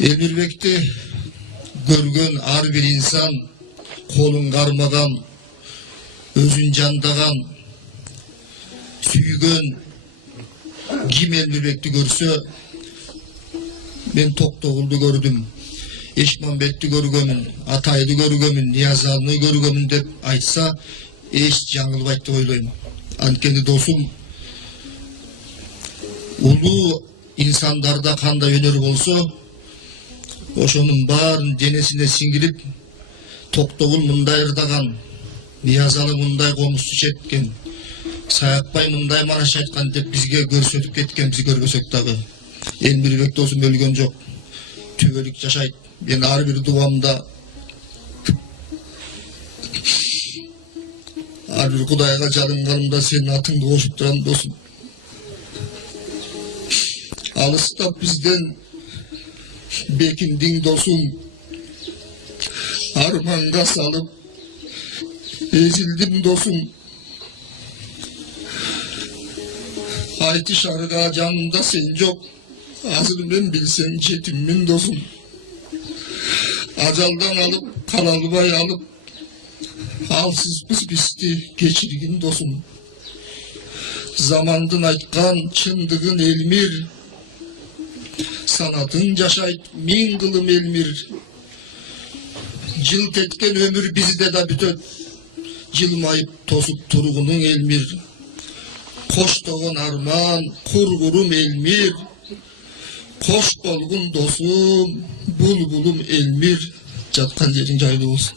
Elmirbek'te görgön ar bir insan, kolun karmagan, özün candagan, süygön, kim Elmirbek'ti görse, ben Toktoğul'du gördüm, Eşmanbet'ti görgömün, Atay'dı görgömün, Niyazal'ını görgömün dep aytsa, eş жаңылбайт деп ойлойм. Анткени досум, улуу insanlarda kандай өнөр болсо, ошонун баарын денесине сиңирип, Токтогул мындай ырдаган, Ниязалы мындай комузчу четкен, Саякбай мындай манаш айткан деп бизге көрсөтүп кеткен, биз көрбөсөк дагы. Элмирбек досум өлгөн жок, түбөлүк жашайт. Мен ар бир дуамда ар бир Кудайга жалынганымда сенин атыңды кошуп турам досум. Алыста бизден бекиндиң досум, арманга салып эзилдим досум. Айтышарга жанымда сен жок, азыр мен билсең жетиммин досум. Ажалдан алып, калалбай алып, алсызбыз бизди кечиргин досум. Замандын айткан чындыгын Элмир, санатын жашайт миң кылым Элмир. Жылт эткен өмүр бизде да бүтөт, жылмайып тосуп тургунуң Элмир. Коштогон арман, кургурум Элмир. Кош болгун досум, булбулум Элмир. Жаткан жериң жайлуу болсун.